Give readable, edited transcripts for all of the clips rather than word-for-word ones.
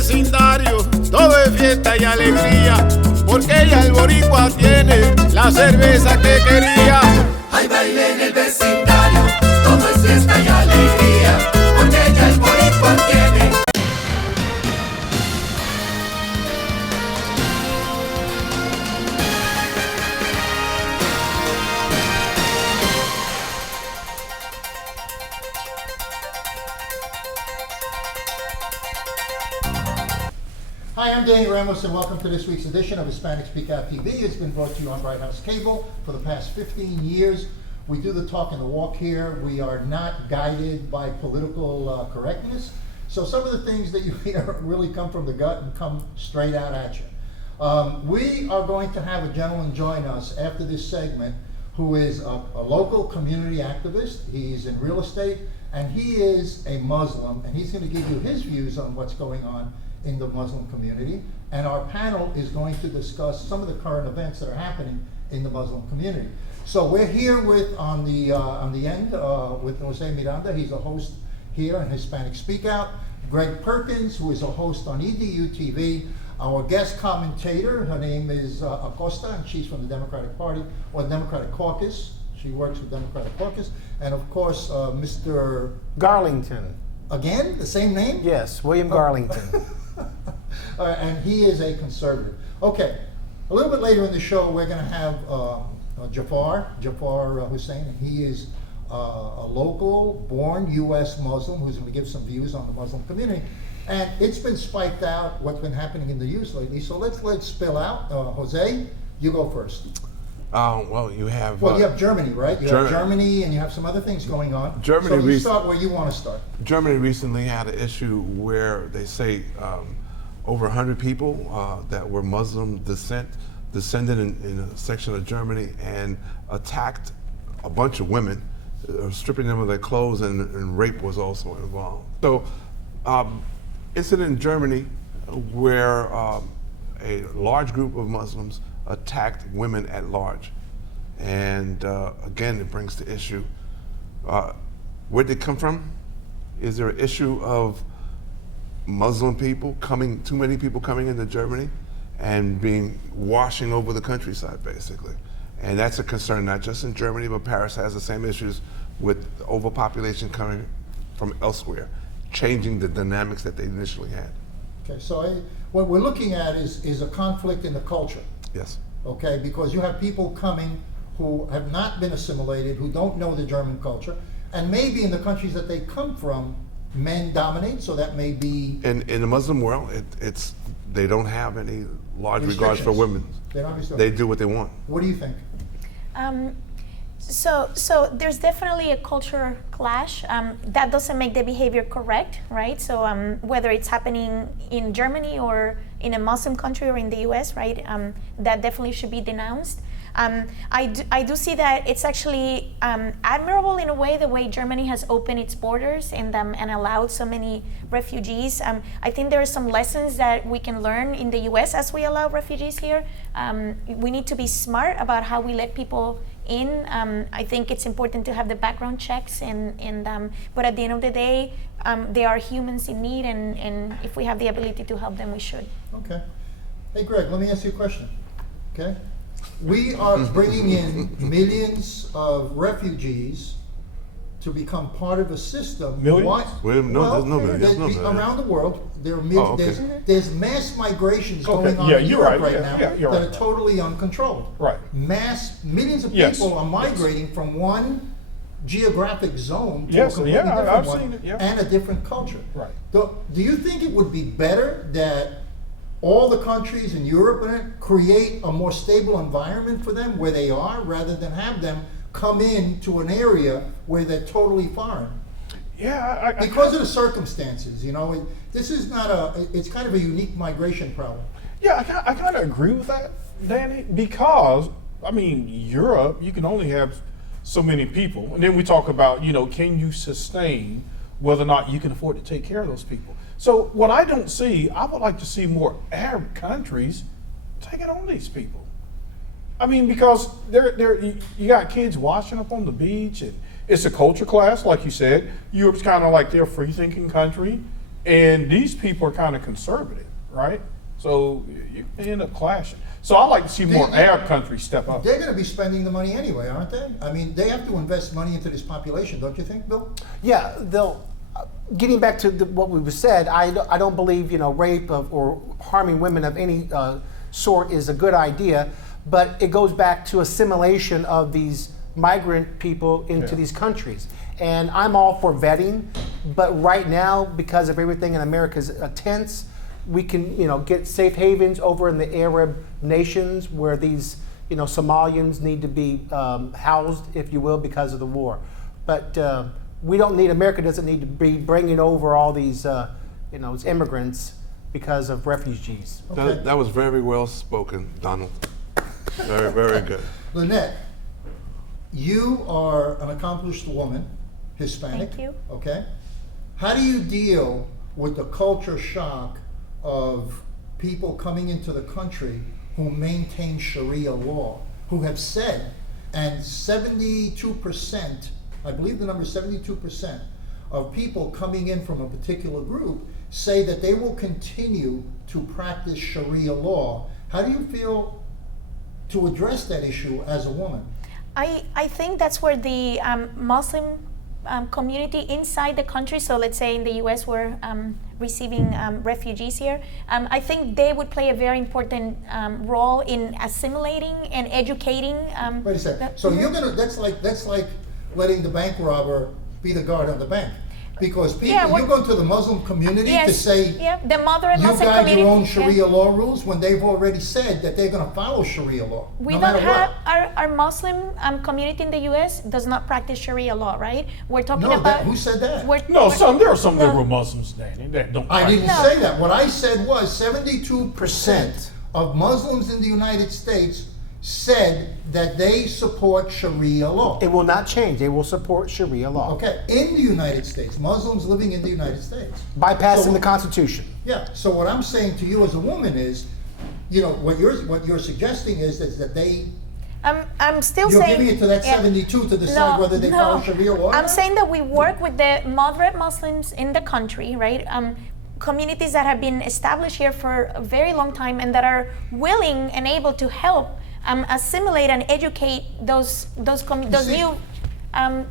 vecindario todo es fiesta y alegría, porque ya el boricua tiene la cerveza que quería. Hay baile en el vecindario, todo es fiesta y alegría, porque ya el boricua tiene. Hi, I'm Danny Ramos, and welcome to this week's edition of Hispanic Speak Out TV. It's been brought to you on Bright House Cable for the past 15 years. We do the talk and the walk here. We are not guided by political correctness. So some of the things that you hear really come from the gut and come straight out at you. We are going to have a gentleman join us after this segment who is a local community activist. He's in real estate, and he is a Muslim, and he's going to give you his views on what's going on in the Muslim community, and our panel is going to discuss some of the current events that are happening in the Muslim community. So we're here with on the end with Jose Miranda. He's a host here on Hispanic Speak Out. Greg Perkins, who is a host on EDU TV. Our guest commentator, her name is Acosta, and she's from the Democratic Party or Democratic Caucus. She works with Democratic Caucus, and of course, Mr. Garlington. Again, the same name? Yes, William Garlington. And he is a conservative. Okay, a little bit later in the show, we're going to have Jaffer Hussein, and he is a local, born U.S. Muslim who's going to give some views on the Muslim community. And it's been spiked out what's been happening in the news lately. So let's spill out. Jose, you go first. Well, you have Germany, right? You have Germany, and you have some other things going on. Germany. So you start where you want to start. Germany recently had an issue where they say over 100 people that were Muslim descended in a section of Germany and attacked a bunch of women, stripping them of their clothes, and rape was also involved. So, incident in Germany where a large group of Muslims attacked women at large. And again, it brings the issue, where did it come from? Is there an issue of Muslim people too many people coming into Germany and washing over the countryside, basically? And that's a concern, not just in Germany, but Paris has the same issues with overpopulation coming from elsewhere, changing the dynamics that they initially had. Okay, so what we're looking at is a conflict in the culture. Yes. Okay, because you have people coming who have not been assimilated, who don't know the German culture, and maybe in the countries that they come from, men dominate, so that may be... In the Muslim world, they don't have any large regards for women. They do what they want. What do you think? So there's definitely a culture clash. That doesn't make the behavior correct, right? So whether it's happening in Germany or in a Muslim country or in the US, right? That definitely should be denounced. I do see that it's actually admirable in a way, the way Germany has opened its borders and allowed so many refugees. I think there are some lessons that we can learn in the US as we allow refugees here. We need to be smart about how we let people in. I think it's important to have the background checks, but at the end of the day, they are humans in need, and if we have the ability to help them, we should. Okay. Hey, Greg, let me ask you a question. Okay? We are bringing in millions of refugees to become part of a system. Millions? Around the world, there are millions. There's mass migrations going on in Europe right now that are totally uncontrolled. Right. Millions of people are migrating from one geographic zone to a completely different one and a different culture. Right. Do you think it would be better that all the countries in Europe create a more stable environment for them where they are, rather than have them come into an area where they're totally foreign? Yeah, because of the circumstances, this is not it's kind of a unique migration problem. Yeah, I kind of agree with that, Danny, because, Europe, you can only have so many people. And then we talk about, can you sustain whether or not you can afford to take care of those people? So what I don't see, I would like to see more Arab countries taking on these people. Because you got kids washing up on the beach, and it's a culture clash, like you said. Europe's kind of like their free-thinking country. and these people are kind of conservative, right? So you end up clashing. So I like to see more Arab countries step up. They're going to be spending the money anyway, aren't they? I mean, they have to invest money into this population, don't you think, Bill? Yeah, they'll. Getting back to what we said, I don't believe rape or harming women of any sort is a good idea, but it goes back to assimilation of these migrant people into these countries. And I'm all for vetting, but right now, because of everything in America is tense, we can get safe havens over in the Arab nations where these Somalians need to be housed, if you will, because of the war. But we don't need, America doesn't need to be bringing over all these immigrants because of refugees. Okay. That was very well spoken, Donald. Very, very good. Lynette, you are an accomplished woman, Hispanic. Thank you. Okay. How do you deal with the culture shock of people coming into the country who maintain Sharia law, who have said, and 72%, I believe the number is 72% of people coming in from a particular group say that they will continue to practice Sharia law. How do you feel to address that issue as a woman? I think that's where the Muslim community inside the country, so let's say in the US we're receiving refugees here, I think they would play a very important role in assimilating and educating. Wait a second. So you're gonna, that's like letting the bank robber be the guard on the bank. Because people, you're going to the Muslim community to say, the moderate you Muslim guide community. your own Sharia law rules when they've already said that they're going to follow Sharia law. We no don't matter have, what. our Muslim community in the US does not practice Sharia law, right? We're talking No, about. who said that? There are some liberal Muslims, Danny, that don't. I didn't No. say that. What I said was 72% of Muslims in the United States said that they support Sharia law. It will not change. They will support Sharia law. Okay, in the United States, Muslims living in the United States. Bypassing So- the Constitution. Yeah, so what I'm saying to you as a woman is, what you're suggesting is that they, I'm still you're saying. giving it to that 72 to decide whether they follow Sharia law or I'm not? saying that we work with the moderate Muslims in the country, right? Communities that have been established here for a very long time and that are willing and able to help assimilate and educate those see, new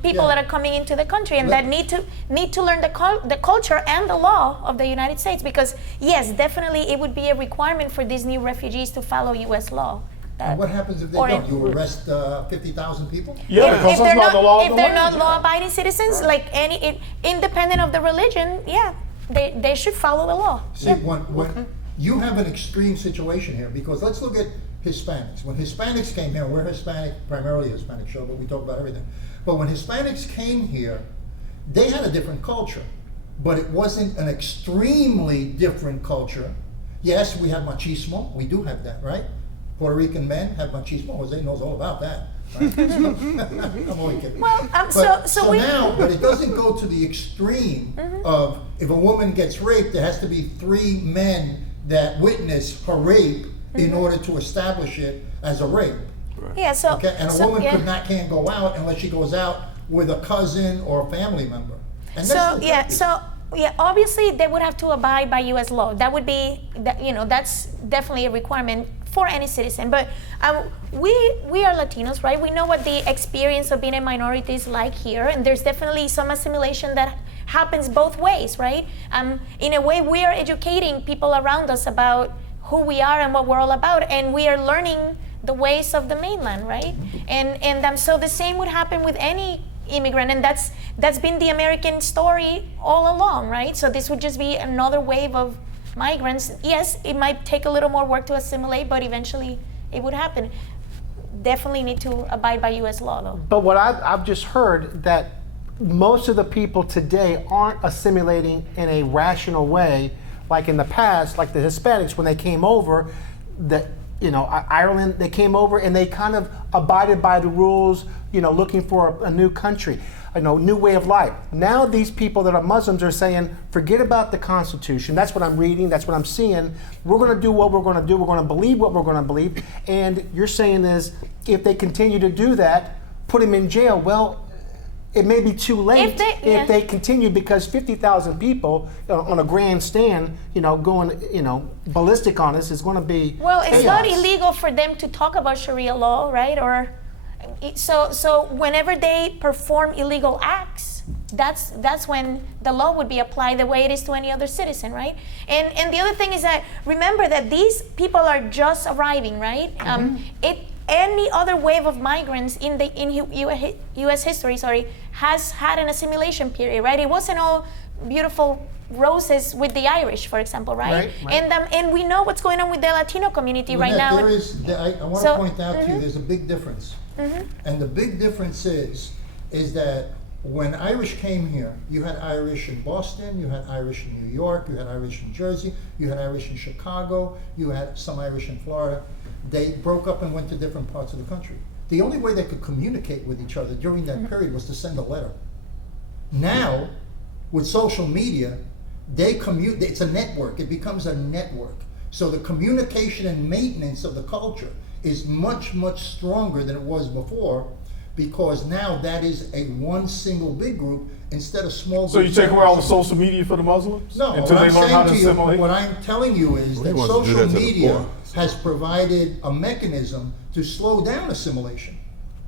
people that are coming into the country and that need to learn the culture and the law of the United States, because yes, definitely it would be a requirement for these new refugees to follow U.S. law. And what happens if they or don't? if- You arrest 50,000 people? Yeah, because that's not the law of if the they're land. not law-abiding citizens, like independent of the religion, they should follow the law. See, when you have an extreme situation here, because let's look at Hispanics. When Hispanics came here, we're Hispanic, primarily a Hispanic show, but we talk about everything. But when Hispanics came here, they had a different culture, but it wasn't an extremely different culture. Yes, we have machismo. We do have that, right? Puerto Rican men have machismo. Jose knows all about that. Right? I'm only kidding. Well, But, so we. now, but it doesn't go to the extreme of if a woman gets raped, there has to be 3 men that witness her rape in order to establish it as a rape. Yeah, so. Okay, and a so, woman yeah. can't go out unless she goes out with a cousin or a family member. And that's Obviously they would have to abide by U.S. law. That would be, that's definitely a requirement for any citizen. But we are Latinos, right? We know what the experience of being a minority is like here, and there's definitely some assimilation that happens both ways, right? In a way, we are educating people around us about who we are and what we're all about, and we are learning the ways of the mainland, right? And so the same would happen with any immigrant, and that's been the American story all along, right? So this would just be another wave of migrants. Yes, it might take a little more work to assimilate, but eventually it would happen. Definitely need to abide by U.S. law, though. But what I've just heard that most of the people today aren't assimilating in a rational way, like in the past, like the Hispanics when they came over, Ireland, they came over and they kind of abided by the rules, looking for a new country, new way of life. Now these people that are Muslims are saying, forget about the Constitution. That's what I'm reading. That's what I'm seeing. We're going to do what we're going to do. We're going to believe what we're going to believe. And you're saying is, if they continue to do that, put them in jail. Well, it may be too late If they continue, because 50,000 people on a grandstand, going, ballistic on us is going to be Well, it's not chaos. illegal for them to talk about Sharia law, right? So whenever they perform illegal acts, that's when the law would be applied the way it is to any other citizen, right? And the other thing is that remember that these people are just arriving, right? Any other wave of migrants in U.S. history, has had an assimilation period, right? It wasn't all beautiful roses with the Irish, for example, right? Right. And we know what's going on with the Latino community right Lynette, now. I want to point out to you, there's a big difference. And the big difference is that when Irish came here, you had Irish in Boston, you had Irish in New York, you had Irish in Jersey, you had Irish in Chicago, you had some Irish in Florida. They broke up and went to different parts of the country. The only way they could communicate with each other during that period was to send a letter. Now, with social media, it's a network. It becomes a network. So the communication and maintenance of the culture is much, much stronger than it was before, because now that is a one single big group instead of small groups. So you take away all the social media for the Muslims? No, until what they I'm learn how saying to to you, assimilate? what I'm telling you is Well, that he wants to do social that to the media poor. has provided a mechanism to slow down assimilation,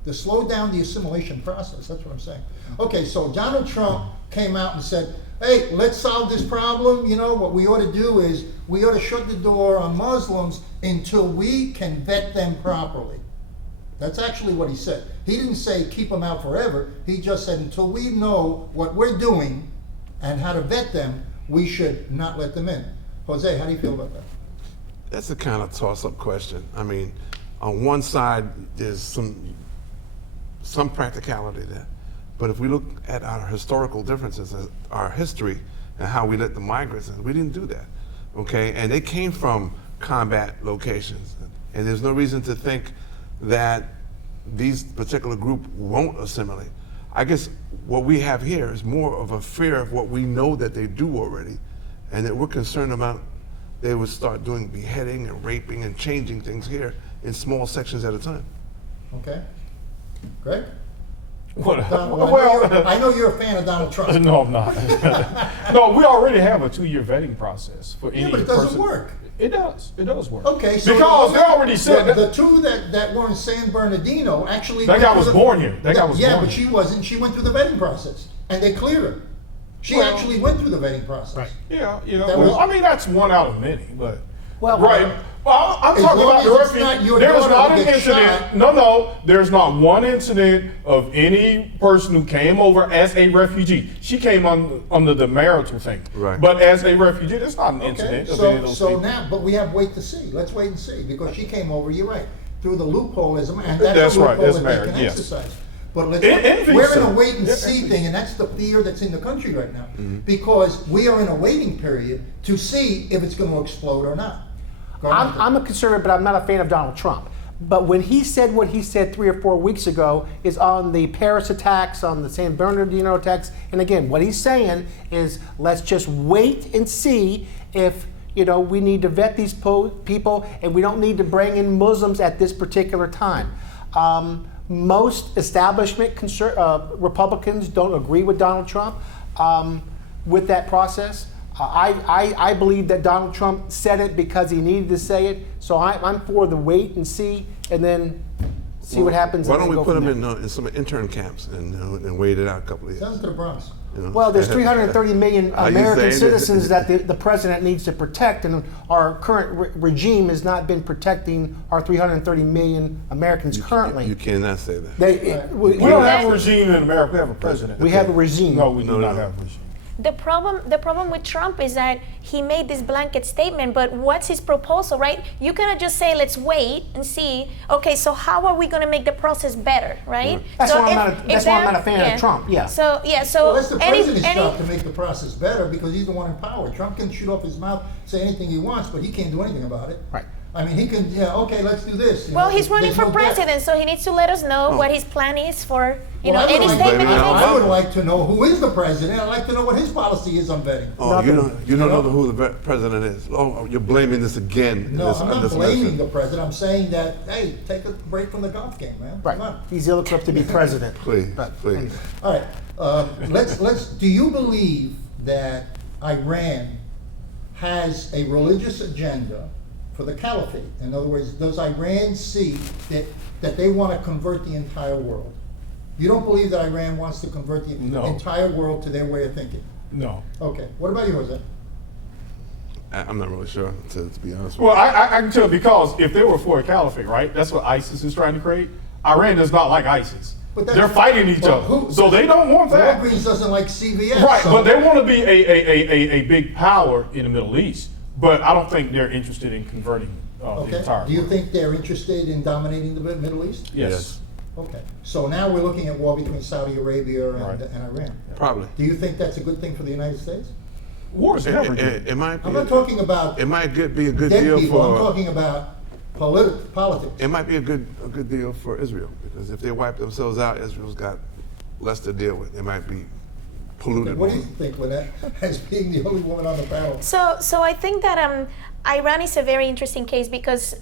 to slow down the assimilation process. That's what I'm saying. Okay, so Donald Trump came out and said, hey, let's solve this problem. What we ought to do is we ought to shut the door on Muslims until we can vet them properly. That's actually what he said. He didn't say keep them out forever. He just said until we know what we're doing and how to vet them, we should not let them in. Jose, how do you feel about that? That's a kind of toss-up question. I mean, on one side, there's some practicality there. But if we look at our historical differences, our history, and how we let the migrants in, we didn't do that, okay? And they came from combat locations. And there's no reason to think that these particular group won't assimilate. I guess what we have here is more of a fear of what we know that they do already, and that we're concerned about they would start doing beheading and raping and changing things here in small sections at a time. Okay. Greg? What? I know you're a fan of Donald Trump. No, I'm not. No, we already have a 2-year vetting process for any Yeah, but it doesn't person. work. It does. It does work. Okay, so because they already said the two that were in San Bernardino actually. That guy was born here. That guy was yeah, born but here. she wasn't. She went through the vetting process, and they cleared her. She Well- actually went through the vetting process. Right. Yeah, That was- I mean, that's one out of many, but Well, right. Well, I'm as talking long about as the it's refugee. not your There's daughter not who an gets incident. shot. No, there's not one incident of any person who came over as a refugee. She came under the marital thing. Right. But as a refugee, that's not an Okay, incident of any of those so people. now, but we have to wait to see. Let's wait and see, because she came over. You're right, through the loophole as a man. That's That's a right, loophole that's that married, they can yes. exercise. But In we're in a visa. wait and Yeah, see in thing, and that's the fear that's in the country right now, because we are in a waiting period to see if it's going to explode or not. Go ahead. I'm a conservative, but I'm not a fan of Donald Trump. But when he said what he said 3 or 4 weeks ago is on the Paris attacks, on the San Bernardino attacks, and again, what he's saying is let's just wait and see if we need to vet these people, and we don't need to bring in Muslims at this particular time. Most establishment Republicans don't agree with Donald Trump with that process. I believe that Donald Trump said it because he needed to say it. So I'm for the wait and see, and then see what happens. Why and don't then we go put from them there. in some intern camps and wait it out a couple of years? Send them to the Bronx. Well, there's 330 million Are you American saying citizens that the president needs to protect, and our current regime has not been protecting our 330 million Americans currently. You cannot say that. We We don't have a regime in America. We have a president. We have a regime. No, we do No, not no. have a regime. The problem with Trump is that he made this blanket statement, but what's his proposal, right? You cannot just say, let's wait and see. Okay, so how are we going to make the process better, right? That's so why I'm not a fan of Trump. Yeah. So Well, that's the president's job to make the process better, because he's the one in power. Trump can shoot off his mouth, say anything he wants, but he can't do anything about it. Right. I mean, he can, yeah, okay, let's do this. you Well, know, he's running there's for no debt. president, so he needs to let us know what his plan is for, Well, I would any like- statement he Blame it makes. on I would like to know who is the president. I'd like to know what his policy is on vetting. Oh, you don't know who the president is. Oh, you're blaming this again. No, this, I'm not this blaming mission. the president. I'm saying that, hey, take a break from the golf game, man. Right. Come on. He's ill-equipped to be president. Please, But please. anyway. All right, let's, do you believe that Iran has a religious agenda for the caliphate? In other words, does Iran see that they want to convert the entire world? You don't believe that Iran wants to convert the No. entire world to their way of thinking? No. Okay, what about you, Jose? I'm not really sure, to be honest with Well, you. I can tell because if they were for a caliphate, right? That's what ISIS is trying to create. Iran does not like ISIS. But that's- They're fighting each Well, other, who- so they don't want that. Walgreens doesn't like CVS. Right, so- but they want to be a big power in the Middle East. But I don't think they're interested in converting the Okay, entire. do you world. think they're interested in dominating the Middle East? Yes. Okay, so now we're looking at war between Saudi Arabia and, Right. and Iran. Probably. Do you think that's a good thing for the United States? War is never good. It might be. I'm not talking about It might be a good dead deal people, I'm for. talking about politics. It might be a good deal for Israel, because if they wipe themselves out, Israel's got less to deal with. It might be polluted. What do you more. think, Lynette, as being the only woman on the panel? So I think that Iran is a very interesting case because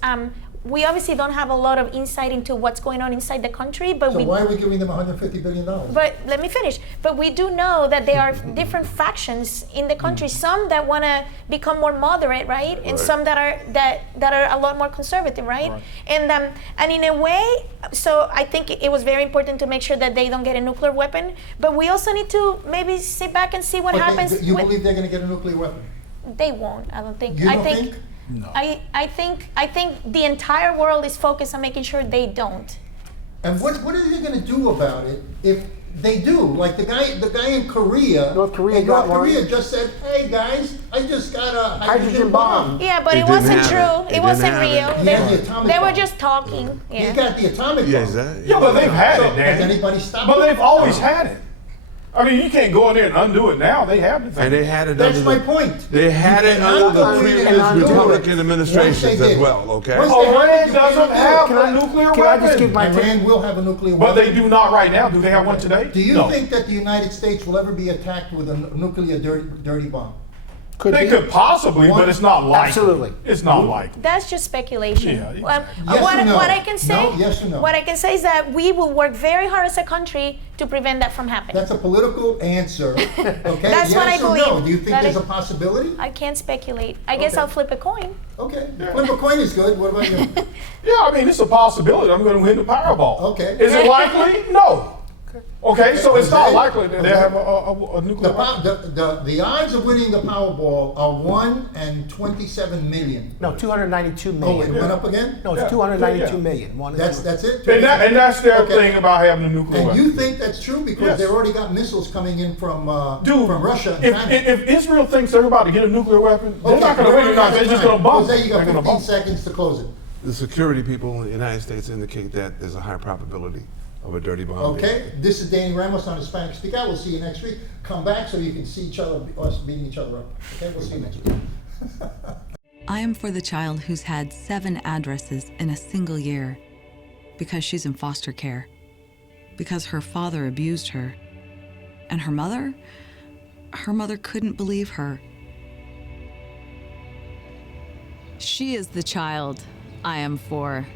we obviously don't have a lot of insight into what's going on inside the country, but So we. why are we giving them $150 billion? But let me finish. But we do know that there are different factions in the country. Some that want to become more moderate, right, and Right. some that are a lot more conservative, right? Right. And in a way, so I think it was very important to make sure that they don't get a nuclear weapon. But we also need to maybe sit back and see what But happens. you with- believe they're gonna get a nuclear weapon? They won't. I don't think. You I don't think? No. I think the entire world is focused on making sure they don't. And what are they gonna do about it if they do? Like the guy in Korea. North Korea in got North one. Korea just said, hey guys, I just got a Hydrogen bomb. Yeah, but It it didn't wasn't have true. it. It It wasn't didn't have real. it. He They, had the atomic they were bomb. just talking. He Yeah. got the atomic Yeah, bomb. exactly. Yeah, but they've had So, it, has Danny. anybody stopped But it? they've always had it. I mean, you can't go in there and undo it now. They have the thing. And they had it That's under my the, point. They had You it cannot under go the in previous and undo it. Republican Once administrations they as did. well, okay? Once they Iran have it, you doesn't can't have do it. a nuclear can I just give weapon. my Iran will have a nuclear But weapon. they do not right now. Do they have one today? Do you No. think that the United States will ever be attacked with a nuclear dirty bomb? Could They be. could possibly, but it's not likely. Absolutely. It's not likely. That's just speculation. Yeah, exactly. Yes what, or no? what I can say, No, yes or no? what I can say is that we will work very hard as a country to prevent that from happening. That's a political answer. Okay. That's yes what I or no? believe. Do you think That there's is- a possibility? I can't speculate. I guess Okay. I'll flip a coin. Okay. Flip a coin is good. What about you? Yeah, I mean, it's a possibility. I'm going to win the Powerball. Okay. Is it likely? No. Okay, so it's not Jose? likely that they Jose? have a nuclear weapon. The odds of winning the Powerball are 1 in 27 million. No, 292 Oh, it million. went up again? No, it's Yeah. 292 Yeah. million. One and That's two. it? And that's their Okay. thing about having a nuclear And weapon. you think that's true because Yes. they already got missiles coming in from Dude, Russia and if, China. if Israel thinks they're about to get a nuclear weapon, they're Okay, not going to we're win it. running out They're of just time. going to bump Jose, it. you got They're gonna 15 bump it. seconds to close it. The security people in the United States indicate that there's a high probability of a dirty bomb. Okay, this is Danny Ramos on Hispanic Speak Out. We'll see you next week. Come back so you can see each other, us beating each other up. Okay, we'll see you next week. I am for the child who's had 7 addresses in a single year because she's in foster care, because her father abused her, and her mother couldn't believe her. She is the child I am for.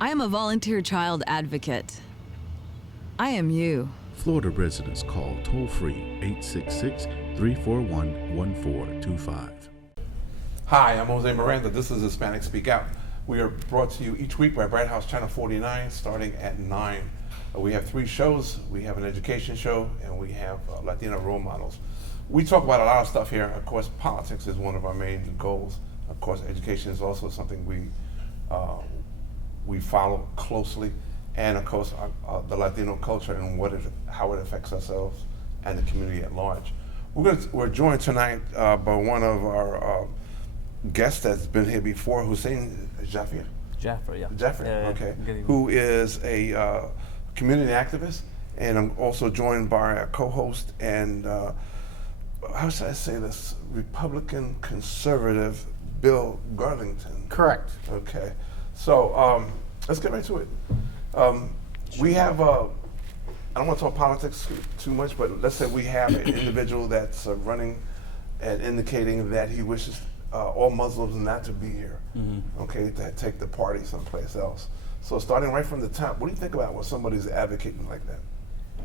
I am a volunteer child advocate. I am you. Florida residents call toll-free 866-341-1425. Hi, I'm Jose Miranda. This is Hispanic Speak Out. We are brought to you each week by Bright House Channel 49, starting at 9. We have 3 shows. We have an education show, and we have Latino role models. We talk about a lot of stuff here. Of course, politics is one of our main goals. Of course, education is also something we follow closely, and of course, the Latino culture and how it affects ourselves and the community at large. We're joined tonight by one of our guests that's been here before, Hussein Jaffer. Jaffer, yeah. Jaffer, Yeah, yeah. okay. Good evening. Who is a community activist, and I'm also joined by a co-host and how should I say this? Republican conservative Bill Garlington. Correct. Okay. So let's get right to it. We have, I don't want to talk politics too much, but let's say we have an individual that's running and indicating that he wishes all Muslims not to be here, okay, to take the party someplace else. So starting right from the top, what do you think about when somebody's advocating like that?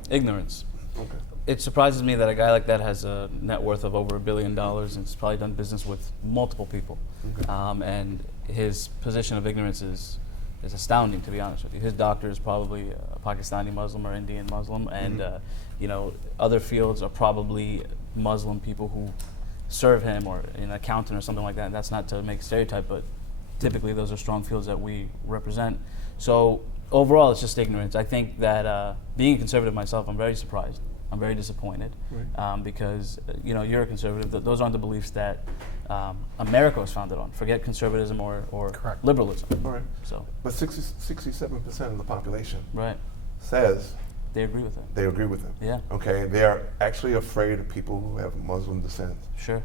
Ignorance. Okay. It surprises me that a guy like that has a net worth of over $1 billion and has probably done business with multiple people. Okay. And his position of ignorance is astounding, to be honest with you. His doctor is probably a Pakistani Muslim or Indian Muslim, and other fields are probably Muslim people who serve him, or an accountant or something like that. That's not to make stereotype, but typically those are strong fields that we represent. So overall, it's just ignorance. I think that being a conservative myself, I'm very surprised. I'm very disappointed because you're a conservative. Those aren't the beliefs that America was founded on. Forget conservatism or liberalism. All right. So, but 67% of the population says they agree with him. They agree with him. Yeah. Okay. They are actually afraid of people who have Muslim descent. Sure.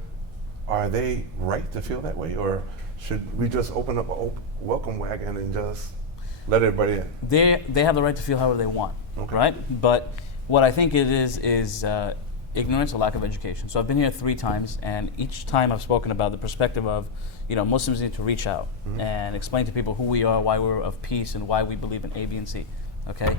Are they right to feel that way, or should we just open up a welcome wagon and just let everybody in? They have the right to feel however they want, right? But what I think it is ignorance or lack of education. So I've been here 3 times, and each time I've spoken about the perspective of, Muslims need to reach out and explain to people who we are, why we're of peace, and why we believe in A, B, and C. Okay,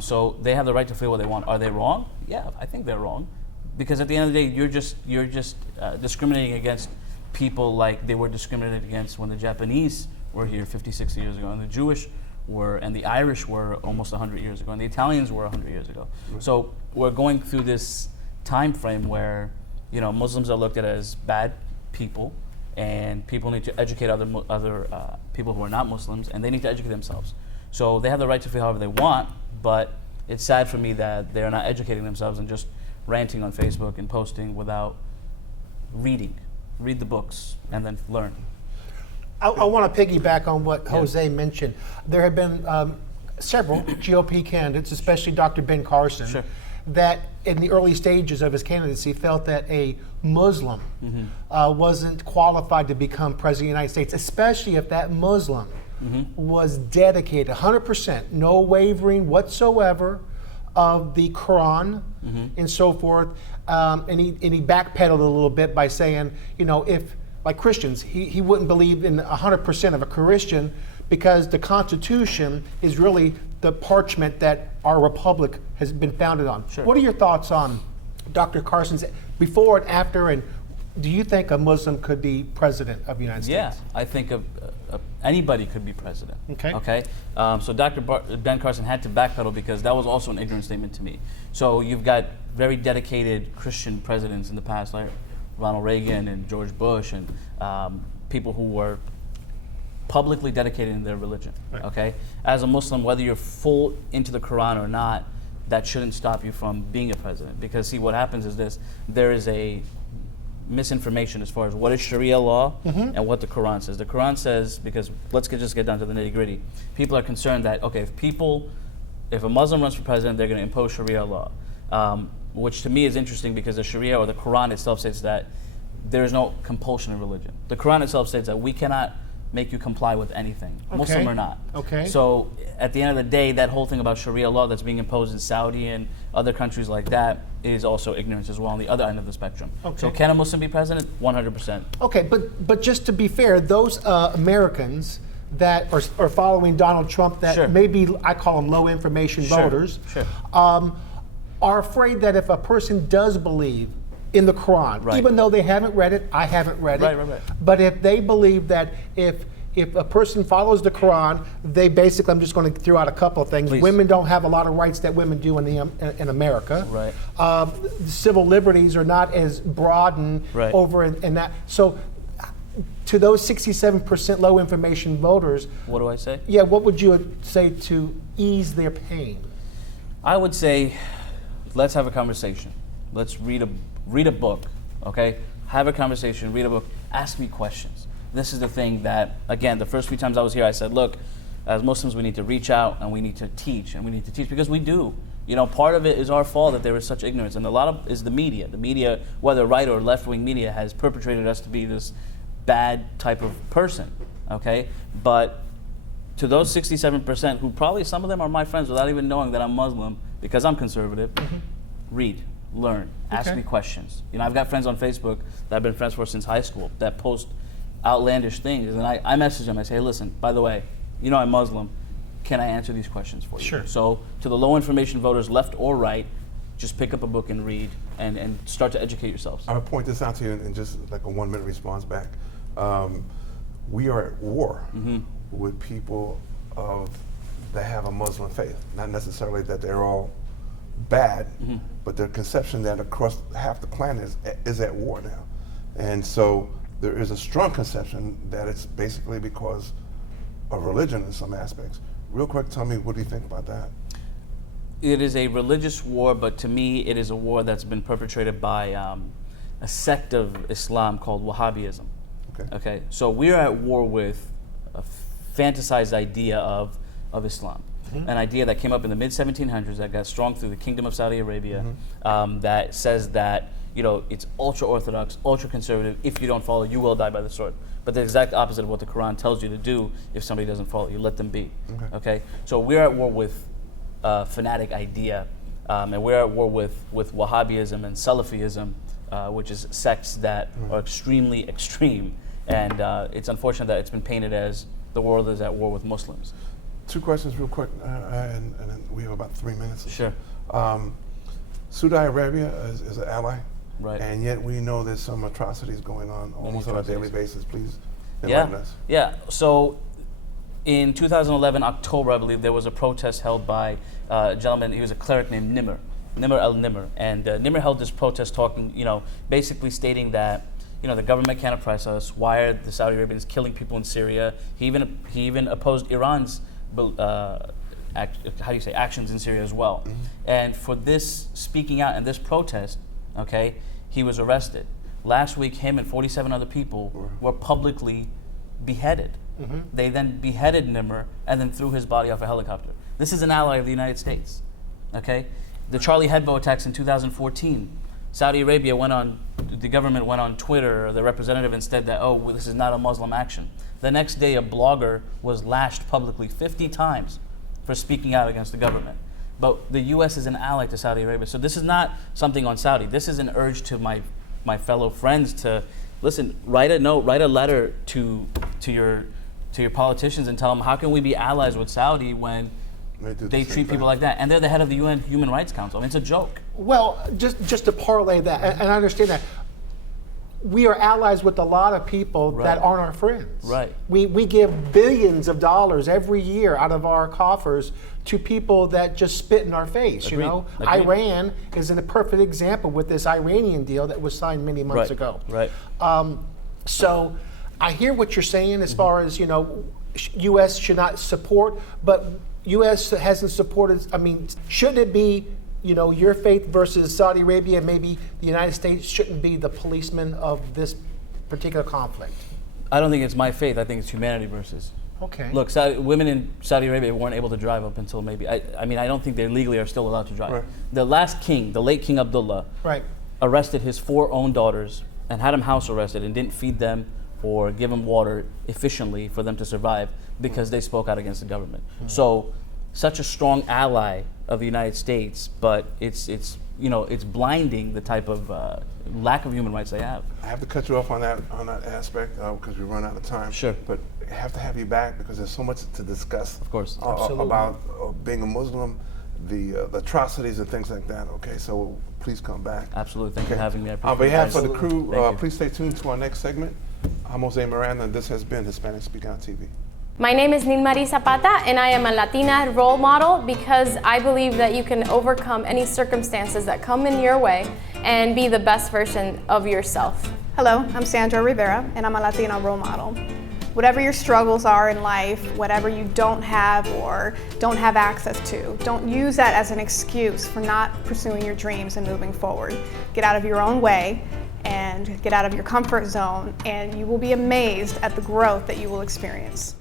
so they have the right to feel what they want. Are they wrong? Yeah, I think they're wrong, because at the end of the day, you're just discriminating against people like they were discriminated against when the Japanese were here 50, 60 years ago, and the Jewish were, and the Irish were almost 100 years ago, and the Italians were 100 years ago. So we're going through this time frame where Muslims are looked at as bad people, and people need to educate other people who are not Muslims, and they need to educate themselves. So they have the right to feel however they want, but it's sad for me that they're not educating themselves and just ranting on Facebook and posting without reading. Read the books and then learn. I want to piggyback on what Jose mentioned. There have been several GOP candidates, especially Dr. Ben Carson, that in the early stages of his candidacy felt that a Muslim wasn't qualified to become president of the United States, especially if that Muslim was dedicated 100%, no wavering whatsoever, of the Quran and so forth. And he backpedaled a little bit by saying, if, like Christians, he wouldn't believe in 100% of a Christian, because the Constitution is really the parchment that our republic has been founded on. What are your thoughts on Dr. Carson's before and after, and do you think a Muslim could be president of the United States? Yeah, I think anybody could be president. Okay. So Dr. Ben Carson had to backpedal because that was also an ignorant statement to me. So you've got very dedicated Christian presidents in the past, like Ronald Reagan and George Bush, and people who were publicly dedicated in their religion. Okay. As a Muslim, whether you're full into the Quran or not, that shouldn't stop you from being a president. Because see, what happens is this: there is a misinformation as far as what is Sharia law and what the Quran says. The Quran says, because let's just get down to the nitty gritty. People are concerned that, okay, if a Muslim runs for president, they're going to impose Sharia law, which to me is interesting because the Sharia or the Quran itself says that there is no compulsion in religion. The Quran itself says that we cannot make you comply with anything, Muslim or not. So at the end of the day, that whole thing about Sharia law that's being imposed in Saudi and other countries like that is also ignorance as well on the other end of the spectrum. So can a Muslim be president? 100%. Okay, but just to be fair, those Americans that are following Donald Trump that maybe, I call them low information voters, are afraid that if a person does believe in the Quran, even though they haven't read it, I haven't read it, but if they believe that if a person follows the Quran, they basically, I'm just going to throw out a couple of things. Women don't have a lot of rights that women do in America. Civil liberties are not as broadened over in that. So to those 67% low information voters, what do I say? Yeah, what would you say to ease their pain? I would say, let's have a conversation. Let's read a book, okay? Have a conversation, read a book, ask me questions. This is the thing that, again, the first few times I was here, I said, look, as Muslims, we need to reach out and we need to teach, because we do. Part of it is our fault that there is such ignorance, and a lot of is the media. The media, whether right or left-wing media, has perpetrated us to be this bad type of person, okay? But to those 67% who probably some of them are my friends without even knowing that I'm Muslim because I'm conservative, read, learn, ask me questions. You know, I've got friends on Facebook that I've been friends for since high school that post outlandish things, and I message them. I say, hey, listen, by the way, you know I'm Muslim. Can I answer these questions for you? Sure. So to the low information voters, left or right, just pick up a book and read and start to educate yourselves. I would point this out to you in just like a 1 minute response back. We are at war with people that have a Muslim faith. Not necessarily that they're all bad, but the conception that across half the planet is at war now. And so there is a strong conception that it's basically because of religion in some aspects. Real quick, tell me, what do you think about that? It is a religious war, but to me, it is a war that's been perpetrated by a sect of Islam called Wahhabism. Okay. So we're at war with a fantasized idea of Islam, an idea that came up in the mid-1700s that got strong through the Kingdom of Saudi Arabia, that says that, you know, it's ultra-orthodox, ultra-conservative. If you don't follow, you will die by the sword. But the exact opposite of what the Quran tells you to do. If somebody doesn't follow, you let them be. Okay. So we're at war with fanatic idea, and we're at war with Wahhabism and Salafism, which is sects that are extremely extreme, and it's unfortunate that it's been painted as the world is at war with Muslims. 2 questions real quick, and then we have about 3 minutes. Sure. Saudi Arabia is an ally, right? And yet we know there's some atrocities going on almost on a daily basis. Please enlighten us. Yeah. So in 2011, October, I believe, there was a protest held by a gentleman. He was a cleric named Nimr al-Nimr. And Nimr held this protest talking, you know, basically stating that, you know, the government can't oppress us. Why are the Saudi Arabians killing people in Syria? He even opposed Iran's actions in Syria as well. And for this speaking out and this protest, okay, he was arrested. Last week, him and 47 other people were publicly beheaded. They then beheaded Nimr and then threw his body off a helicopter. This is an ally of the United States, okay? The Charlie Hebdo attacks in 2014, Saudi Arabia the government went on Twitter, or the representative, and said that, oh, well, this is not a Muslim action. The next day, a blogger was lashed publicly 50 times for speaking out against the government. But the U.S. is an ally to Saudi Arabia. So this is not something on Saudi. This is an urge to my fellow friends to, listen, write a note, write a letter to your politicians and tell them, how can we be allies with Saudi when they treat people like that? And they're the head of the UN Human Rights Council. I mean, it's a joke. Well, just to parlay that, and I understand that, we are allies with a lot of people that aren't our friends. Right. We give billions of dollars every year out of our coffers to people that just spit in our face. Agreed. You know, Agreed. Iran is a perfect example with this Iranian deal that was signed many months ago. Right. So I hear what you're saying as far as, you know, U.S. should not support, but U.S. hasn't supported. I mean, should it be, you know, your faith versus Saudi Arabia? Maybe the United States shouldn't be the policeman of this particular conflict. I don't think it's my faith. I think it's humanity versus. Okay. Look, women in Saudi Arabia weren't able to drive up until maybe, I mean, I don't think they legally are still allowed to drive. Right. The last king, the late King Abdullah, arrested his 4 own daughters and had them house arrested and didn't feed them or give them water efficiently for them to survive because they spoke out against the government. So, such a strong ally of the United States, but it's you know, it's blinding the type of lack of human rights they have. I have to cut you off on that aspect because we run out of time. Sure. But I have to have you back because there's so much to discuss. Of course. About being a Muslim, the atrocities and things like that. Okay, so please come back. Absolutely. Thank you for having me. I appreciate On behalf it. of the crew, please stay tuned to our next segment. I'm Jose Miranda, and this has been Hispanic Speak Out TV. My name is Nilmarie Zapata, and I am a Latina role model because I believe that you can overcome any circumstances that come in your way and be the best version of yourself. Hello, I'm Sandra Rivera, and I'm a Latina role model. Whatever your struggles are in life, whatever you don't have or don't have access to, don't use that as an excuse for not pursuing your dreams and moving forward. Get out of your own way and get out of your comfort zone, and you will be amazed at the growth that you will experience.